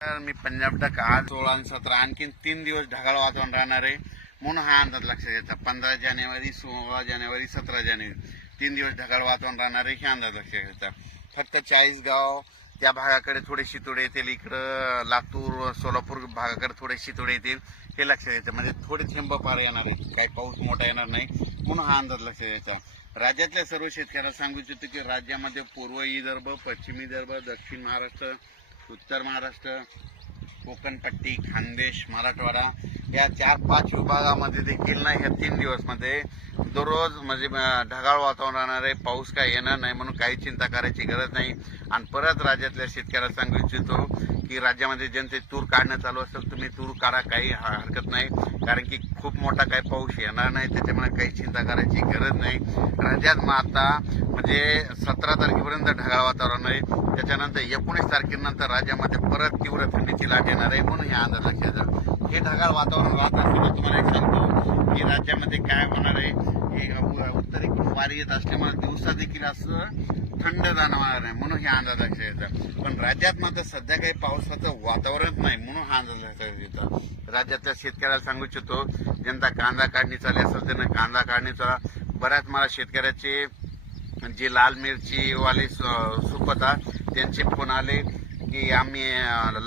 तर मी पंजाब डक आज सोळा आणि सतरा आणखीन तीन दिवस ढगाळ वातावरण राहणार आहे. म्हणून हा अंदाज लक्षात घ्यायचा. पंधरा जानेवारी सोळा जानेवारी सतरा जानेवारी. तीन दिवस ढगाळ वातावरण राहणार आहे हे अंदाज लक्षात घ्यायचा. फक्त चाळीसगाव त्या भागाकडे थोडे शितोडे येतील. इकडं लातूर सोलापूर भागाकडे थोडे शितोडे येतील हे लक्षात घ्यायचं. म्हणजे थोडे थेंब पार येणार आहे काही पाऊस मोठा येणार नाही. म्हणून हा अंदाज लक्षात घ्यायचा. राज्यातल्या सर्व शेतकऱ्यांना सांगू इच्छितो की राज्यामध्ये पूर्व विदर्भ पश्चिम विदर्भ दक्षिण महाराष्ट्र उत्तर महाराष्ट्र कोकणपट्टी खानदेश मराठवाडा या चार पाच विभागामध्ये देखील ना ह्या तीन दिवसमध्ये दररोज म्हणजे ढगाळ वातावरण राहणार आहे पाऊस काय येणार नाही म्हणून काही चिंता करायची गरज नाही. आणि परत राज्यातल्या शेतकऱ्याला सांगू इच्छितो की राज्यामध्ये जनते तूर काढणं चालू असेल तुम्ही तूर काढा काही हरकत नाही. कारण की खूप मोठा काही पाऊस येणार नाही त्याच्यामुळे काही चिंता करायची गरज नाही. राज्यात मग आता म्हणजे सतरा तारखेपर्यंत ढगाळ वातावरण आहे. त्याच्यानंतर एकोणीस तारखेनंतर राज्यामध्ये परत तीव्र थंडीची लाट येणार आहे म्हणून हे अंदाज लक्षात घ्या. हे ढगाळ वातावरण राहत असल्यामुळे तुम्हाला एक सांगतो की राज्यामध्ये काय होणार आहे हे उत्तरेकडून वारी येत असल्यामुळे दिवसा देखील असं थंड जाणवणार आहे म्हणून हे अंदाज लक्षात पण राज्यात मात्र सध्या काही पावसाचं वातावरण नाही म्हणून हा अंदाज लक्षात राज्यातल्या शेतकऱ्याला सांगू इच्छितो ज्यांचा कांदा काढणी चालली असेल त्यांना कांदा काढणीचा बऱ्याच मला शेतकऱ्याचे जे लाल मिरची वाले सुपता त्यांचे फोन आले. की आम्ही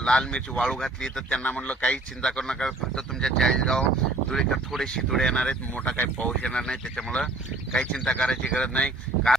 लाल मिरची वाळू घातली तर त्यांना म्हणलं काही चिंता करू नका फक्त तुमच्या चाळीसगाव धुळेकर थोडेशी धुळे येणार आहेत मोठा काही पाऊस येणार नाही त्याच्यामुळं काही चिंता करायची गरज नाही. का